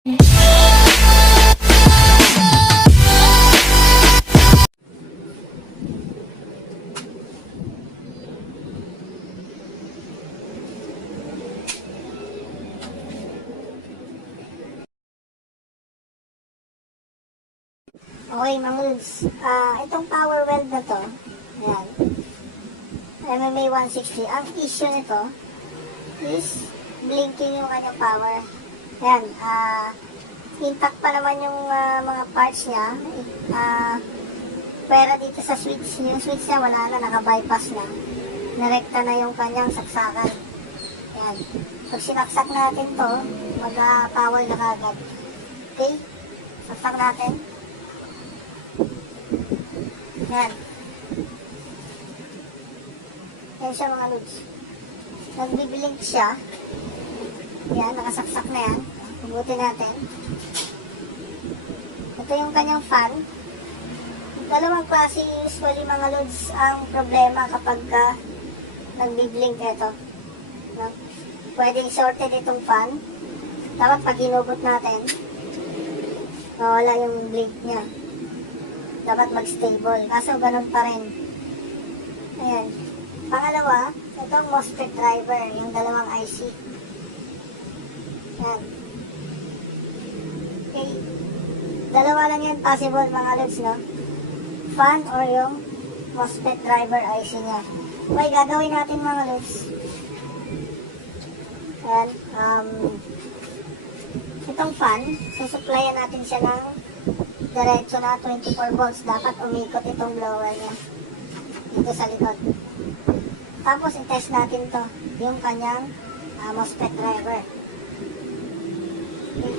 Okay, mga lods. Itong power weld na to, ayan, MMA 160. Ang issue nito is blinking yung kanyang power. Ayan, intact pa naman yung mga parts niya. Pero dito sa switch, yung switch niya wala na, naka-bypass na. Narekta na yung kanyang saksakan. Ayan. Pag sinaksak natin to, mag-power na kagad. Okay? Saksak natin. Yan. Yan siya mga lods. Nagbiblink siya. Yan, nakasaksak na yan. Pugutin natin. Ito yung kanyang fan. Dalawang klase usually mga lods ang problema kapag nagbiblink ito. No? Pwedeng shorted itong fan. Dapat pag hinugot natin, mawala yung blink niya. Dapat mag-stable. Kaso ganun pa rin. Ayan. Pangalawa, itong MOSFET driver, yung dalawang IC. Ayan. Okay. Dalawa lang yan possible mga lods, no? Fan or yung MOSFET driver IC niya. Okay, gagawin natin mga lods. Ayan. Itong fan, susuplayan natin siya ng diretso na 24 volts. Dapat umikot itong blower niya dito sa likod. Tapos i-test natin to, yung kanyang MOSFET driver. Okay.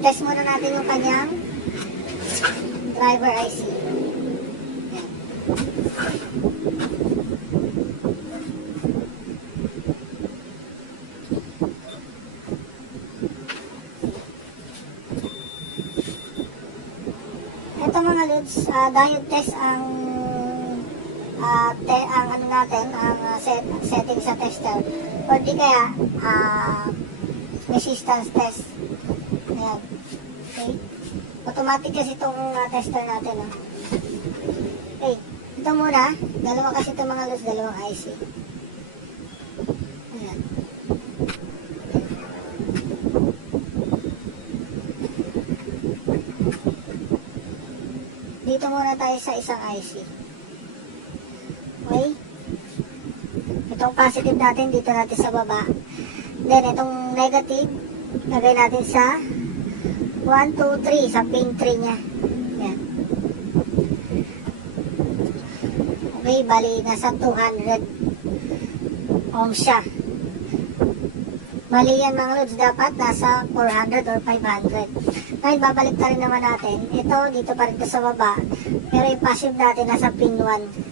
Test muna natin yung kanyang driver IC. Ito mga lods, diode test ang ano natin, ang setting sa tester. O di kaya resistance test. Ayan. Okay. Automatic kasi itong tester natin. Okay. Ito muna, dalawa kasi itong mga lods, dalawang IC. Ayan. Dito muna tayo sa isang IC. Okay? Itong positive natin, dito natin sa baba. Then, itong negative, lagay natin sa 1, 2, 3, sa pin 3 niya. Yan. Okay, bali, nasa 200 ohms siya. Bali yan mga lods, dapat nasa 400 or 500. Ngayon, babalik na rin naman natin. Ito, dito pa rin ito sa baba. Pero yung passive natin nasa pin 1.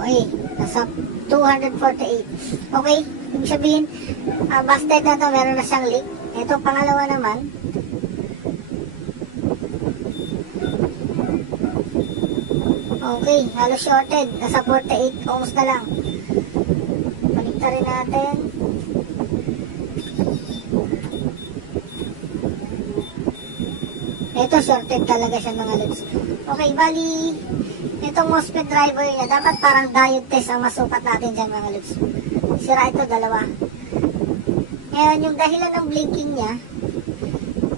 Okay, nasa 248. Okay, ibig sabihin, busted na to, meron na siyang leak. Ito, pangalawa naman. Okay, halos shorted. Nasa 48 ohms na lang. Baliktarin natin. Ito, shorted talaga siya mga lods. Okay, bali, itong MOSFET driver niya, dapat parang diode test ang masukat natin dyan mga lods. Sira ito, dalawa. Ngayon, yung dahilan ng blinking niya,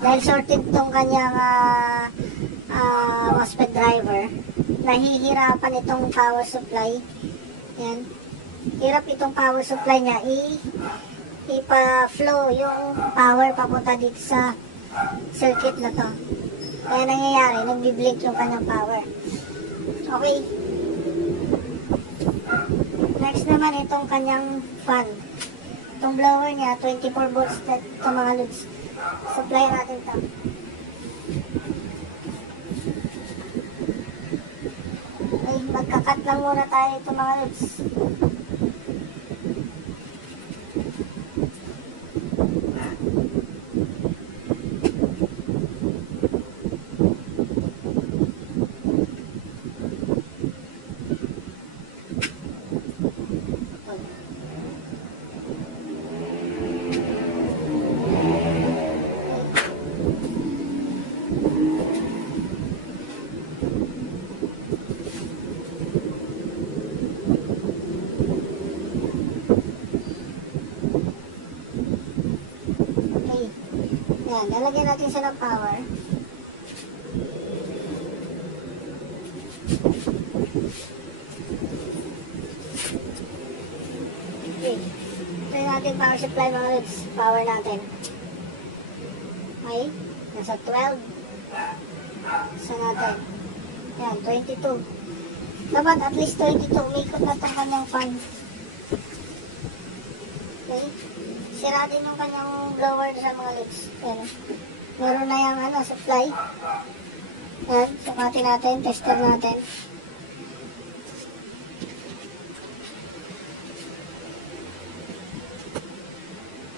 dahil shorted tong kanyang MOSFET driver, nahihirapan itong power supply. Yan. Hirap itong power supply niya ipa-flow yung power papunta dito sa circuit na to. Kaya nangyayari, nagbi-blink yung kanyang power. Okay. Next naman itong kanyang fan. Itong blower niya, 24 volts ito mga lods. Supply natin ito. Okay, magkakat lang muna tayo ito mga lods. Yan, lalagyan natin siya ng power. Okay. Ito yung ating power supply mga lods. Power natin. Okay. Nasa 12. Isa natin. Yan, 22. Dapat at least 22. Umikot na itong kanyang fan. Okay. Sira din yung kanyang blower sa mga lods. Yan. Meron na yung supply. Yan. Sukatin natin. Tester natin.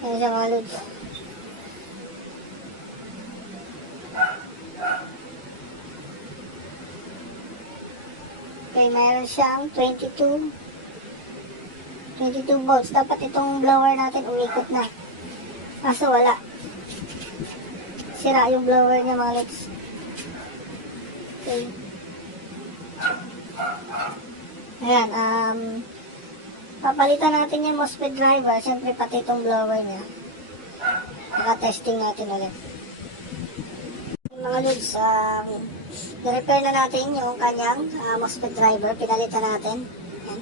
Yan siya mga lods. Okay, mayroon siyang 22 volts. Dapat itong blower natin umikot na. Kaso wala. Sira yung blower niya mga lods. Okay. Ayan, papalitan natin yung MOSFET driver. Siyempre pati itong blower niya. Naka-testing natin ulit. Mga lods, i-repair na natin yung kanyang MOSFET driver. Pinalitan natin. Yan.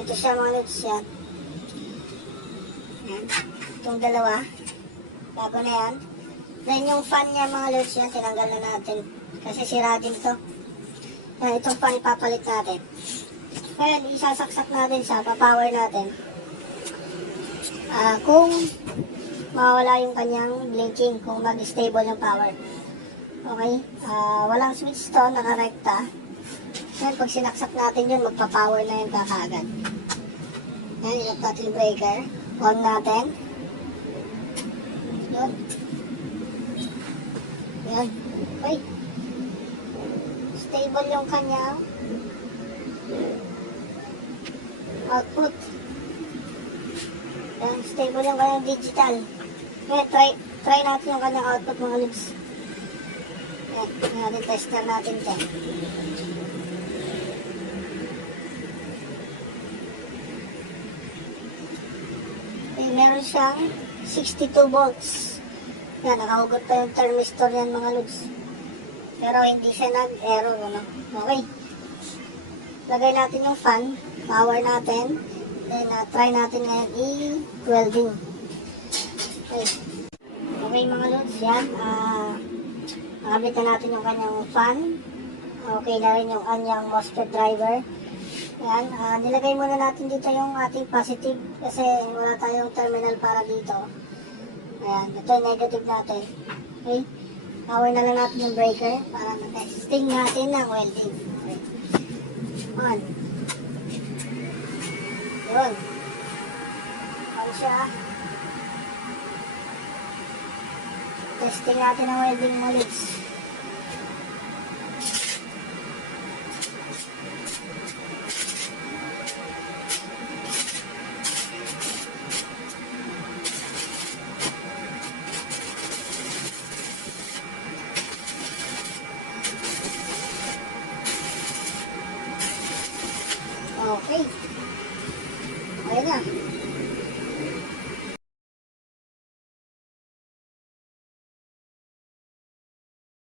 Ito siya mga lods. Yan. Yan. Itong dalawa. Bago na yan. Then yung fan niya mga lods yan. Tinanggal na natin. Kasi sira din to. Yan. Itong fan ipapalit natin. Kaya isasaksak natin siya. Papower natin. Kung mawala yung kanyang blinking. Kung mag-stable yung power. Okay, walang switch to, nakarekta. Yan, pag sinaksak natin yun, magpa-power na yun kakaagad. Yan, ilap natin yung breaker. On natin. Yun. Yan. Okay. Stable yung kanyang output. Yan, stable yung kanyang digital. Yan, try natin yung kanyang output mga lods. Yan, tester natin ito. Okay, meron siyang 62 volts. Yan, nakahugot pa yung thermistor yan mga lods. Pero hindi siya nag-error. Ano? Okay. Lagay natin yung fan. Power natin. Then, try natin ngayon i-welding. Okay. Okay mga lods, yan. Nakabit na natin yung kanyang fan. Okay na rin yung kanyang MOSFET driver. Yan. Nilagay muna natin dito yung ating positive kasi wala tayong terminal para dito. Ayan. Ito yung negative natin. Okay. Power na lang natin yung breaker para na-testing natin ng welding. Okay. On. Yun. On siya. Testing natin ang welding mo lids. Okay. Okay na.